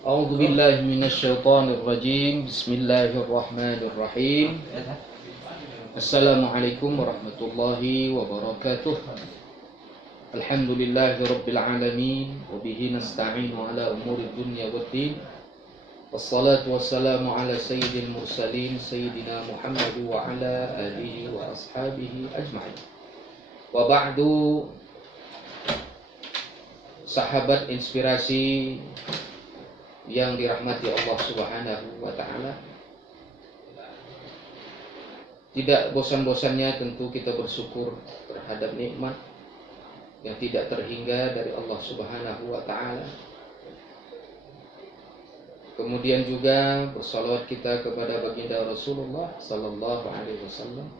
أعوذ بالله من الشيطان الرجيم بسم الله الرحمن الرحيم السلام عليكم ورحمة الله وبركاته الحمد لله رب العالمين وبه نستعين على أمور الدنيا والدين والصلاة والسلام على سيد المرسلين سيدنا محمد وعلى آله وأصحابه أجمعين وبعد. Sahabat inspirasi yang dirahmati Allah Subhanahu wa Ta'ala, tidak bosan-bosannya tentu kita bersyukur terhadap nikmat yang tidak terhingga dari Allah Subhanahu wa Ta'ala. Kemudian juga bersalawat kita kepada baginda Rasulullah sallallahu alaihi wasallam.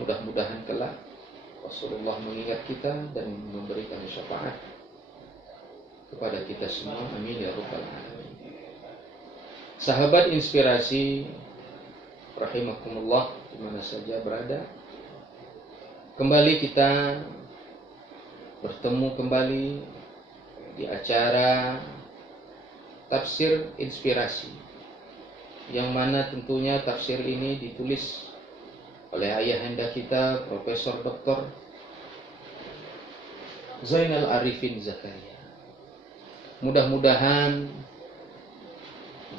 Mudah-mudahan kelak Rasulullah mengingat kita dan memberikan syafaat kepada kita semua, amin ya rabbal alamin. Sahabat inspirasi rahimakumullah di mana saja berada, kembali kita bertemu kembali di acara tafsir inspirasi, yang mana tentunya tafsir ini ditulis oleh ayahanda kita Profesor Dr. Zainal Arifin Zakaria. Mudah-mudahan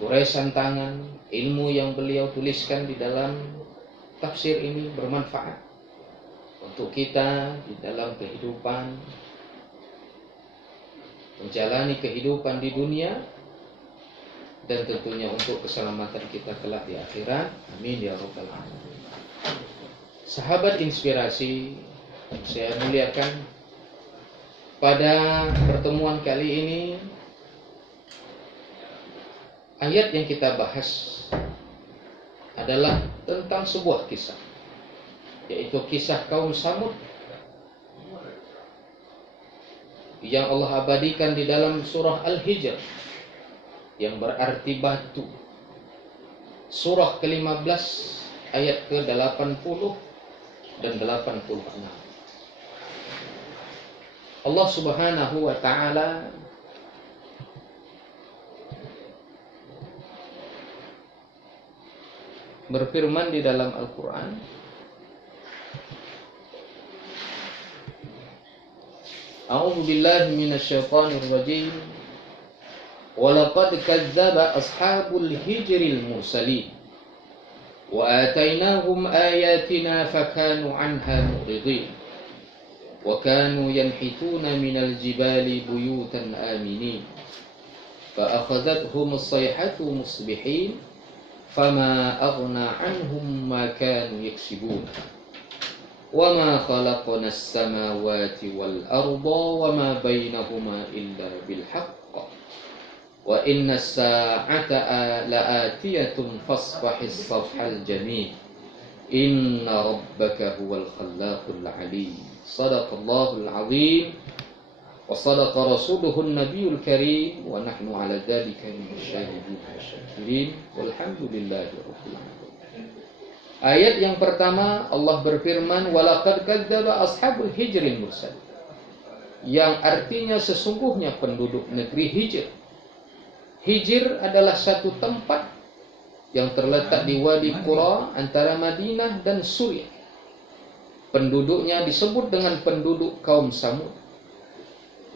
goresan tangan, ilmu yang beliau tuliskan di dalam tafsir ini bermanfaat untuk kita di dalam kehidupan, menjalani kehidupan di dunia, dan tentunya untuk keselamatan kita kelak di akhirat. Amin ya rabbal alamin. Sahabat inspirasi yang saya muliakan, pada pertemuan kali ini ayat yang kita bahas adalah tentang sebuah kisah, yaitu kisah kaum Samud yang Allah abadikan di dalam surah Al-Hijr yang berarti batu. Surah ke-15 ayat ke-80 dan 86. Allah Subhanahu wa Ta'ala berfirman di dalam Al-Quran, A'udzu billahi minasyaitonir rajim. Walaqad kadzdzaba ashabul hijril mursalin wa atainahum ayatina fakanu anha mu'ridin wa kanu yanhituna minal jibali buyutan aminin fa akhadhathum as-sayhatu musbihin fama aghna anhum ma kanu yaksibun wa ma khalaqna as-samawati wal arda wa ma bainahuma illa bil haqq wa inna as-sa'ata la'atiyatun fasfahis safhal jamil inna rabbaka huwal khallaqul alim. Sadaqallahul azim wa sadaqa rasuluhun nabiyul karim wa nahnu ala dzalika minasyahidin wasyakirin walhamdulillahi rabbil alamin. Ayat yang pertama Allah berfirman, walaqad kadzdzaba ashabul hijril mursal, yang artinya sesungguhnya penduduk negeri Hijr. Hijr adalah satu tempat yang terletak di Wadi Qura antara Madinah dan Suriah. Penduduknya disebut dengan penduduk kaum Samud.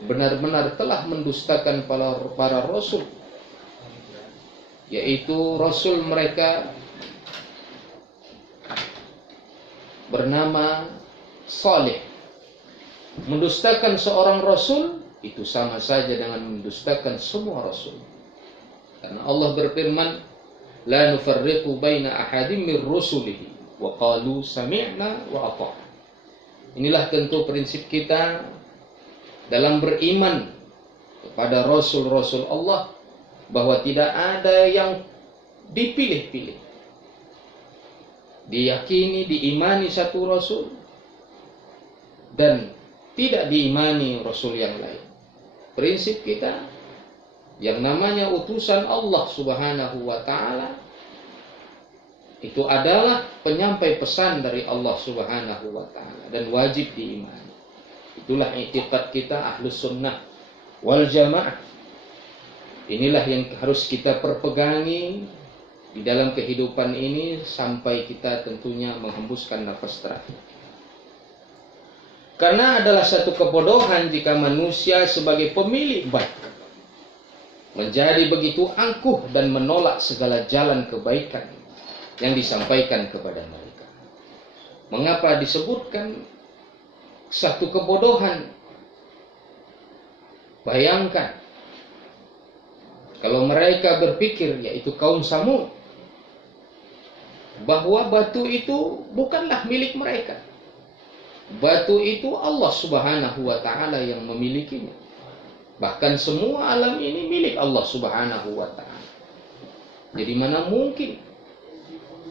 Benar-benar telah mendustakan para rasul, yaitu rasul mereka bernama Saleh. Mendustakan seorang rasul itu sama saja dengan mendustakan semua rasul. Karena Allah berfirman, la nufarriqu baina ahadim mir rusulihi wa qalu sami'na wa ata'na. Inilah tentu prinsip kita dalam beriman kepada rasul-rasul Allah, bahwa tidak ada yang dipilih-pilih. Diyakini, diimani satu rasul dan tidak diimani rasul yang lain. Prinsip kita, yang namanya utusan Allah Subhanahu wa Ta'ala itu adalah penyampai pesan dari Allah Subhanahu wa Ta'ala dan wajib diimani. Itulah i'tiqad kita Ahlus Sunnah wal Jamaah. Inilah yang harus kita perpegangi di dalam kehidupan ini sampai kita tentunya menghembuskan nafas terakhir. Karena adalah satu kebodohan jika manusia sebagai pemilik baik menjadi begitu angkuh dan menolak segala jalan kebaikan yang disampaikan kepada mereka. Mengapa disebutkan satu kebodohan? Bayangkan kalau mereka berpikir, yaitu kaum Samud, bahwa batu itu bukanlah milik mereka. Batu itu Allah Subhanahu wa ta'ala yang memilikinya. Bahkan semua alam ini milik Allah Subhanahu wa ta'ala. Jadi mana mungkin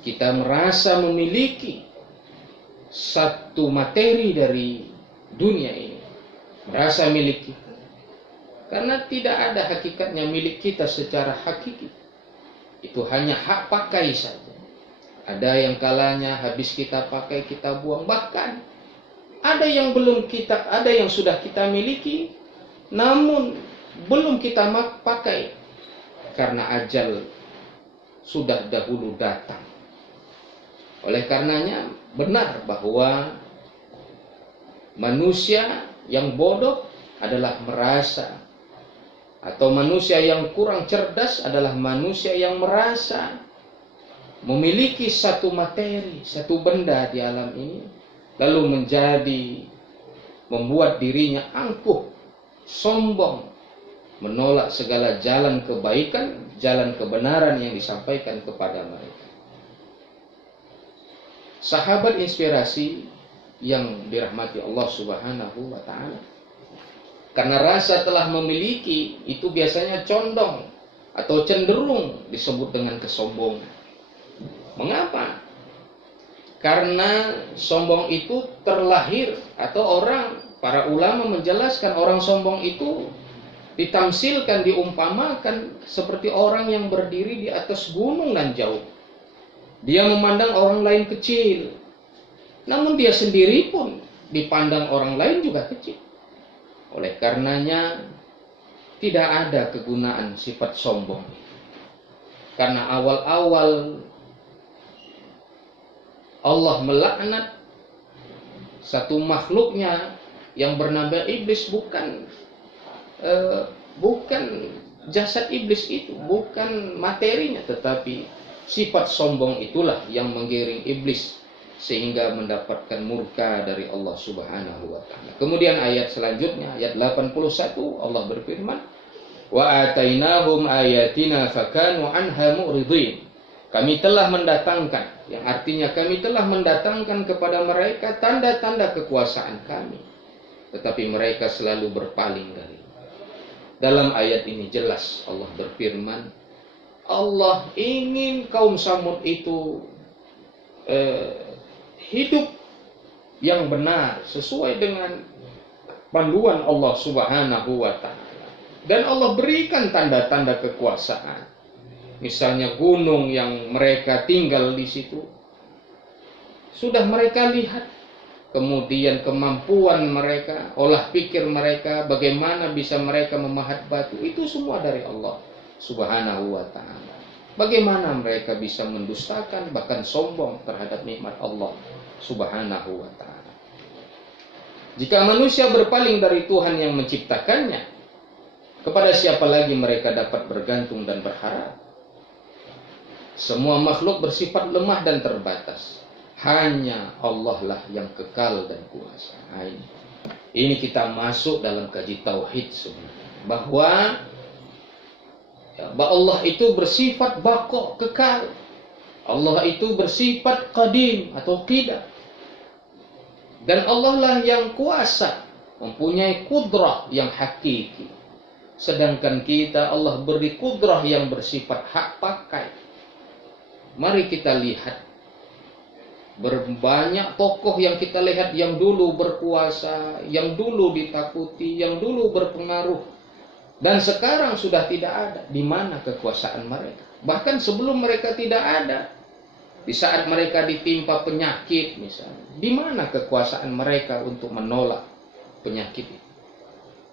kita merasa memiliki satu materi dari dunia ini, merasa milik kita. Karena tidak ada hakikatnya milik kita secara hakiki. Itu hanya hak pakai saja. Ada yang kalanya habis kita pakai, kita buang. Bahkan ada yang belum kita, ada yang sudah kita miliki, namun belum kita pakai karena ajal sudah dahulu datang. Oleh karenanya benar bahwa manusia yang bodoh adalah merasa, atau manusia yang kurang cerdas adalah manusia yang merasa memiliki satu materi, satu benda di alam ini, lalu membuat dirinya angkuh, sombong, menolak segala jalan kebaikan, jalan kebenaran yang disampaikan kepada mereka. Sahabat inspirasi yang dirahmati Allah Subhanahu wa ta'ala, karena rasa telah memiliki itu biasanya condong atau cenderung disebut dengan kesombongan. Mengapa? Karena sombong itu terlahir, atau para ulama menjelaskan orang sombong itu ditamsilkan, diumpamakan seperti orang yang berdiri di atas gunung dan jauh. Dia memandang orang lain kecil, namun dia sendiri pun dipandang orang lain juga kecil. Oleh karenanya tidak ada kegunaan sifat sombong. Karena awal-awal Allah melaknat satu makhluknya yang bernama iblis, bukan jasad iblis itu, bukan materinya, tetapi sifat sombong itulah yang menggiring iblis sehingga mendapatkan murka dari Allah Subhanahu wa ta'ala. Kemudian ayat selanjutnya, ayat 81, Allah berfirman, wa atainahum ayatina fakanu anha mu'ridin. Kami telah mendatangkan, yang artinya kami telah mendatangkan kepada mereka tanda-tanda kekuasaan kami, tetapi mereka selalu berpaling dari. Dalam ayat ini jelas Allah berfirman, Allah ingin kaum Samud itu hidup yang benar sesuai dengan panduan Allah Subhanahu wa ta'ala. Dan Allah berikan tanda-tanda kekuasaan. Misalnya gunung yang mereka tinggal di situ sudah mereka lihat, kemudian kemampuan mereka, olah pikir mereka, bagaimana bisa mereka memahat batu, itu semua dari Allah Subhanahu wa ta'ala. Bagaimana mereka bisa mendustakan, bahkan sombong terhadap nikmat Allah Subhanahu wa ta'ala. Jika manusia berpaling dari Tuhan yang menciptakannya, kepada siapa lagi mereka dapat bergantung dan berharap? Semua makhluk bersifat lemah dan terbatas. Hanya Allah lah yang kekal dan kuasa. Ini kita masuk dalam kaji tauhid sebenarnya, bahwa Allah itu bersifat baqa, kekal. Allah itu bersifat qadim atau qidam. Dan Allah lah yang kuasa, mempunyai kudrah yang hakiki. Sedangkan kita Allah beri kudrah yang bersifat hak pakai. Mari kita lihat, berbanyak tokoh yang kita lihat yang dulu berkuasa, yang dulu ditakuti, yang dulu berpengaruh, dan sekarang sudah tidak ada. Di mana kekuasaan mereka? Bahkan sebelum mereka tidak ada, di saat mereka ditimpa penyakit misalnya, di mana kekuasaan mereka untuk menolak penyakit itu?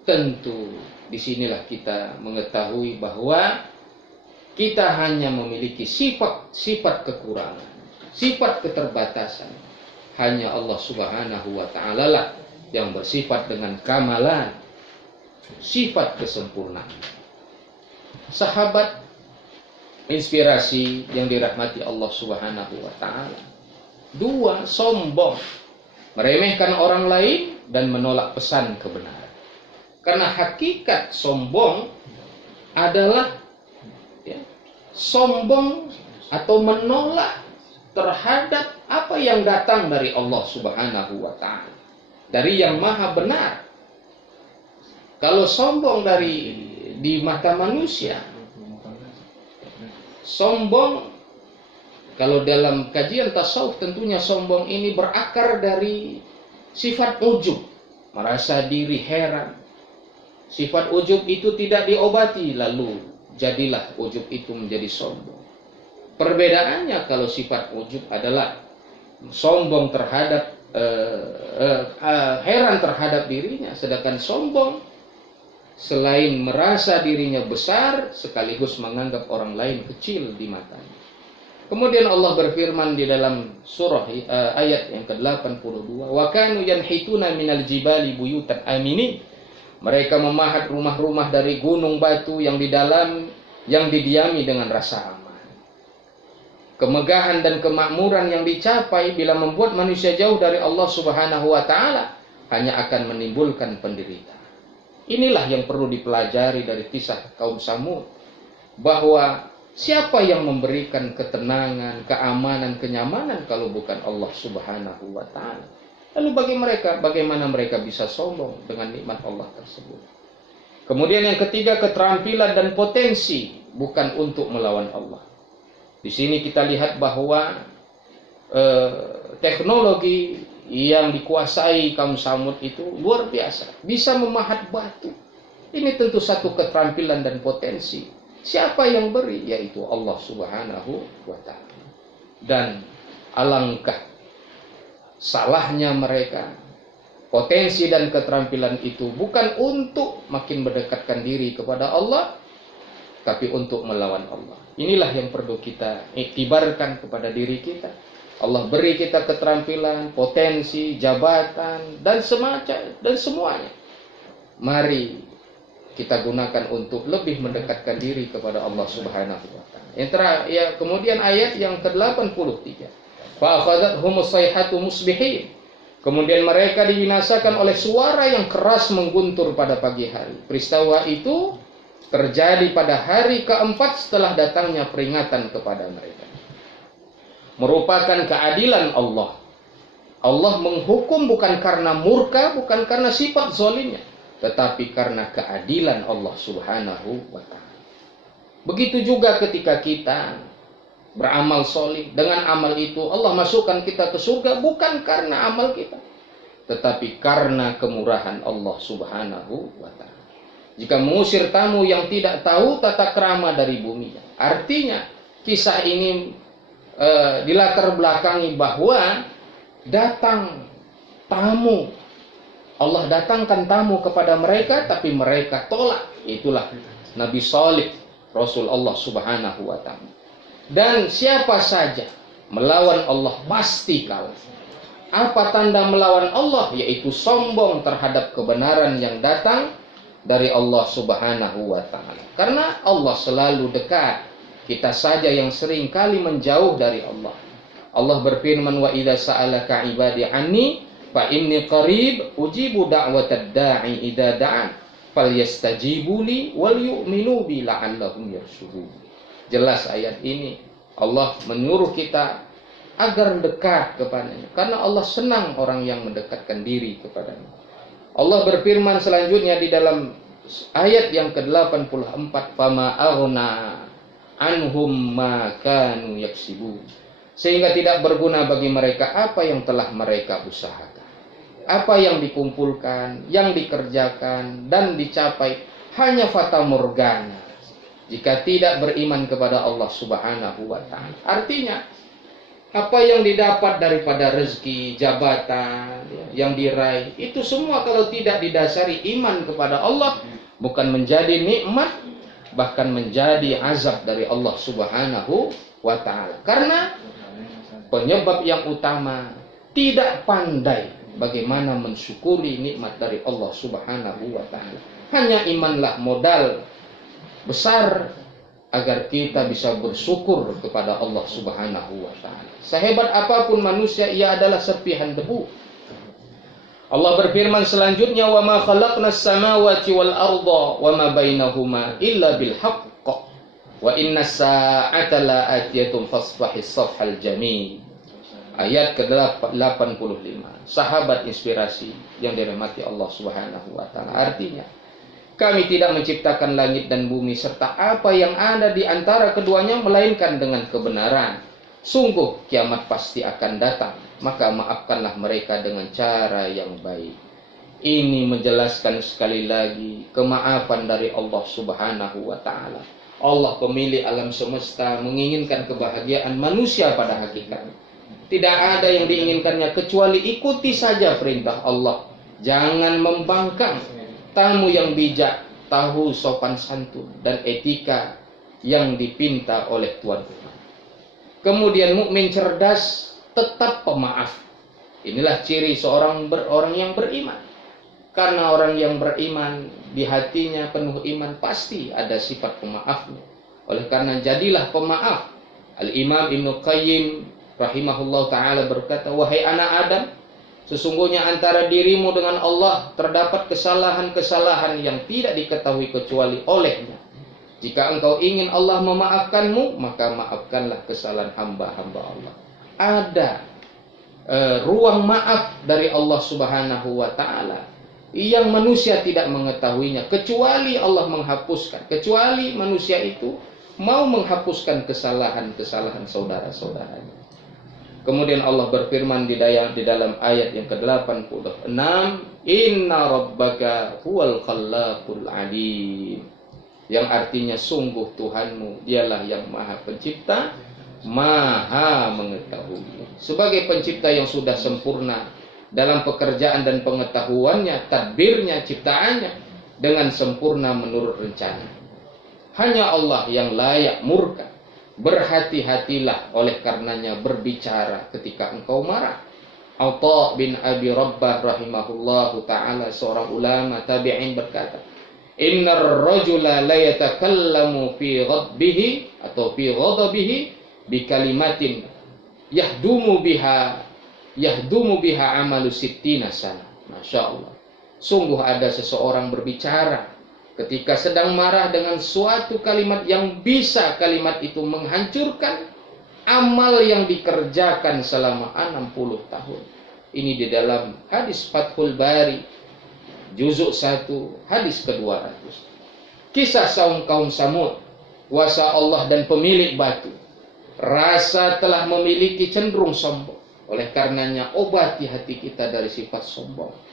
tentu disinilah kita mengetahui bahwa kita hanya memiliki sifat kekurangan, sifat keterbatasan. Hanya Allah Subhanahu wa Ta'ala lah yang bersifat dengan kamalan, sifat kesempurnaan. Sahabat inspirasi yang dirahmati Allah Subhanahu wa Ta'ala. 2, sombong, meremehkan orang lain dan menolak pesan kebenaran. Karena hakikat sombong adalah sombong atau menolak terhadap apa yang datang dari Allah Subhanahu wa Ta'ala, dari yang maha benar. Kalau sombong di mata manusia, sombong kalau dalam kajian tasawuf tentunya sombong ini berakar dari sifat ujub, merasa diri heran. Sifat ujub itu tidak diobati, lalu jadilah ujub itu menjadi sombong. Perbedaannya kalau sifat ujub adalah sombong terhadap heran terhadap dirinya, sedangkan sombong selain merasa dirinya besar sekaligus menganggap orang lain kecil di matanya. Kemudian Allah berfirman di dalam surah ayat yang ke-82, wa kanu yanhituna minal jibali buyutan aminin. Mereka memahat rumah-rumah dari gunung batu yang di dalam yang didiami dengan rasa aman. Kemegahan dan kemakmuran yang dicapai bila membuat manusia jauh dari Allah Subhanahu wa Ta'ala hanya akan menimbulkan penderitaan. Inilah yang perlu dipelajari dari kisah kaum Samud, bahwa siapa yang memberikan ketenangan, keamanan, kenyamanan kalau bukan Allah Subhanahu wa Ta'ala? Lalu bagaimana mereka bisa sombong dengan nikmat Allah tersebut? Kemudian yang ketiga, keterampilan dan potensi bukan untuk melawan Allah. Di sini kita lihat bahwa teknologi yang dikuasai kaum Samud itu luar biasa, bisa memahat batu. Ini tentu satu keterampilan dan potensi. Siapa yang beri? Yaitu Allah Subhanahu wa Ta'ala. Dan alangkah salahnya mereka, potensi dan keterampilan itu bukan untuk makin mendekatkan diri kepada Allah, tapi untuk melawan Allah. Inilah yang perlu kita iktibarkan kepada diri kita. Allah beri kita keterampilan, potensi, jabatan, dan semuanya. Mari kita gunakan untuk lebih mendekatkan diri kepada Allah Subhanahu wa Ta'ala. Kemudian ayat yang ke-83. Fa'akhadhathumus sayhatu musbihin. Kemudian mereka dibinasakan oleh suara yang keras mengguntur pada pagi hari. Peristiwa itu terjadi pada hari keempat setelah datangnya peringatan kepada mereka. Merupakan keadilan Allah. Allah menghukum bukan karena murka, bukan karena sifat zalimnya, tetapi karena keadilan Allah Subhanahu wa Ta'ala. Begitu juga ketika kita beramal solih, dengan amal itu Allah masukkan kita ke surga bukan karena amal kita, tetapi karena kemurahan Allah Subhanahu wa Ta'ala. Jika mengusir tamu yang tidak tahu tata krama dari bumi, artinya kisah ini dilatar belakangi bahwa datang tamu, Allah datangkan tamu kepada mereka, tapi mereka tolak. Itulah Nabi Salih, Rasul Allah Subhanahu wa Ta'ala. Dan siapa saja melawan Allah pasti kalah. Apa tanda melawan Allah? Yaitu sombong terhadap kebenaran yang datang dari Allah Subhanahu wa Ta'ala. Karena Allah selalu dekat, kita saja yang sering kali menjauh dari Allah. Allah berfirman, wa idza sa'alaka ibadi anni fa inni qarib ujibu da'watad da'i idza da'an falyastajibu li wal yu'minu bi la'allahum yarshudun. Jelas ayat ini Allah menyuruh kita agar dekat kepadanya, karena Allah senang orang yang mendekatkan diri kepadanya. Allah berfirman selanjutnya di dalam ayat yang ke-84, fama aghna anhum ma kanu yaksibun, sehingga tidak berguna bagi mereka apa yang telah mereka usahakan. Apa yang dikumpulkan, yang dikerjakan dan dicapai hanya fata morgana jika tidak beriman kepada Allah Subhanahu wa Ta'ala. Artinya Apa yang didapat daripada rezeki, jabatan, yang diraih, itu semua kalau tidak didasari iman kepada Allah, bukan menjadi nikmat, bahkan menjadi azab dari Allah Subhanahu wa ta'ala. Karena penyebab yang utama tidak pandai bagaimana mensyukuri nikmat dari Allah Subhanahu wa ta'ala. Hanya imanlah modal besar agar kita bisa bersyukur kepada Allah Subhanahu wa ta'ala. Sehebat apapun manusia, ia adalah serpihan debu. Allah berfirman selanjutnya, "Wa ma khalaqnas samawati wal arda wa ma bainahuma illa bil haqq wa innas sa'ata la atiyatun fasfahis safhal jamil." Ayat ke-85. Sahabat inspirasi yang dirahmati Allah Subhanahu wa ta'ala. Artinya, kami tidak menciptakan langit dan bumi serta apa yang ada di antara keduanya melainkan dengan kebenaran. Sungguh kiamat pasti akan datang, maka maafkanlah mereka dengan cara yang baik. Ini menjelaskan sekali lagi kemaafan dari Allah Subhanahu wa ta'ala. Allah pemilik alam semesta menginginkan kebahagiaan manusia pada hakikatnya. Tidak ada yang diinginkannya kecuali ikuti saja perintah Allah. Jangan membangkang. Tamu yang bijak tahu sopan santun dan etika yang dipinta oleh Tuhan. Kemudian mukmin cerdas tetap pemaaf. Inilah ciri seorang orang yang beriman. Karena orang yang beriman di hatinya penuh iman, pasti ada sifat pemaafnya. Oleh karena jadilah pemaaf. Al-Imam Ibnu Qayyim rahimahullah ta'ala berkata, "Wahai anak Adam, sesungguhnya antara dirimu dengan Allah terdapat kesalahan-kesalahan yang tidak diketahui kecuali olehnya. Jika engkau ingin Allah memaafkanmu, maka maafkanlah kesalahan hamba-hamba Allah." Ada ruang maaf dari Allah Subhanahu wa ta'ala yang manusia tidak mengetahuinya, kecuali Allah menghapuskan, kecuali manusia itu mau menghapuskan kesalahan-kesalahan saudara-saudaranya. Kemudian Allah berfirman di dalam ayat yang ke-86, "Inna rabbaka huwal khallaqul alim." Yang artinya sungguh Tuhanmu dialah yang Maha Pencipta, Maha Mengetahui. Sebagai pencipta yang sudah sempurna dalam pekerjaan dan pengetahuannya, tadbirnya, ciptaannya dengan sempurna menurut rencana. Hanya Allah yang layak murka. Berhati-hatilah oleh karenanya berbicara ketika engkau marah. Atha bin Abi Rabbah rahimahullahu ta'ala, seorang ulama tabi'in, berkata, "Innar rajula la yatakallamu fi ghadbihi atau fi ghadabihi bi kalimatin yahdumu biha amalu sittina sana." Masya Allah. Sungguh ada seseorang berbicara ketika sedang marah dengan suatu kalimat yang bisa kalimat itu menghancurkan amal yang dikerjakan selama 60 tahun. Ini di dalam hadis Fathul Bari, juzuk 1, hadis ke-200. Kisah kaum Samud, kuasa Allah dan pemilik batu. Rasa telah memiliki cenderung sombong. Oleh karenanya obati hati kita dari sifat sombong.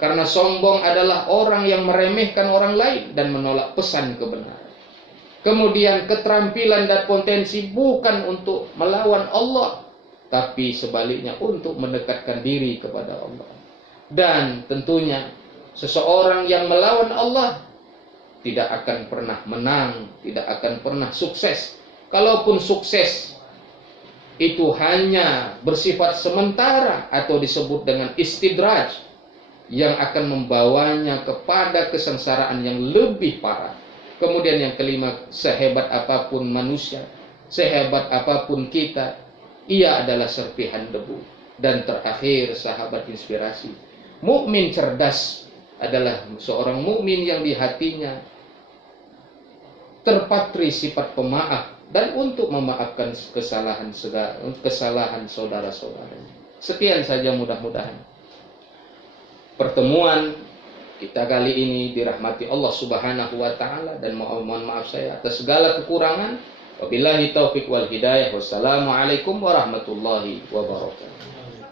Karena sombong adalah orang yang meremehkan orang lain dan menolak pesan kebenaran. Kemudian keterampilan dan potensi bukan untuk melawan Allah, tapi sebaliknya untuk mendekatkan diri kepada Allah. Dan tentunya seseorang yang melawan Allah tidak akan pernah menang, tidak akan pernah sukses. Kalaupun sukses, itu hanya bersifat sementara atau disebut dengan istidraj, yang akan membawanya kepada kesengsaraan yang lebih parah. Kemudian yang kelima, sehebat apapun manusia, sehebat apapun kita, ia adalah serpihan debu. Dan terakhir, sahabat inspirasi, mukmin cerdas adalah seorang mukmin yang di hatinya terpatri sifat pemaaf dan untuk memaafkan kesalahan saudara-saudaranya. Sekian saja mudah-mudahan pertemuan kita kali ini dirahmati Allah Subhanahu wa ta'ala, dan mohon maaf saya atas segala kekurangan. Wabillahi taufiq wal hidayah. Wassalamualaikum warahmatullahi wabarakatuh.